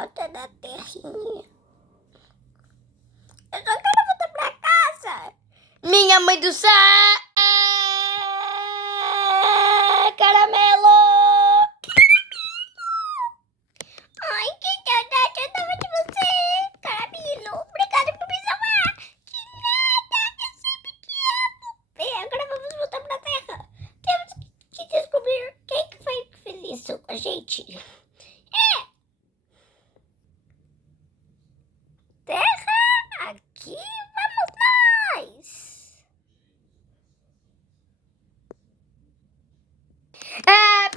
falta da terrinha. Eu só quero voltar pra casa. Minha mãe do céu! Caramelo! Ai, que saudade eu tava de você, Caramelo. Obrigada por me salvar. De nada, eu sempre te amo. Bem, agora vamos voltar pra terra. Temos que descobrir quem que foi que fez isso com a gente. Terra, aqui vamos nós. Ar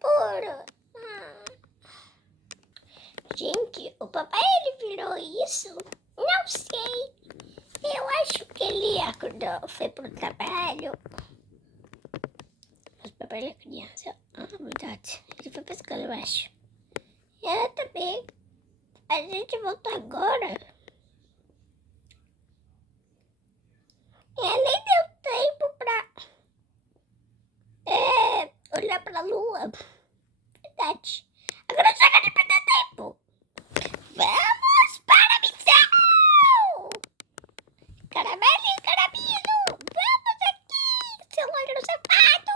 puro. Gente, o papai ele virou isso? Não sei. Eu acho que ele acordou, foi pro trabalho. Mas o papai é criança. Verdade. Ele foi pra escola, eu acho. E ela também. A gente voltou agora. E nem deu tempo pra olhar pra lua. Verdade. Agora chega de perder tempo. Vamos para a missão! Caramelo, vamos aqui, seu olho no sapato!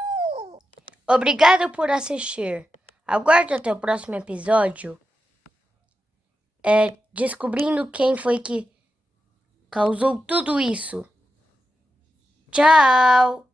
Obrigado por assistir. Aguarde até o próximo episódio. Descobrindo quem foi que causou tudo isso. Tchau!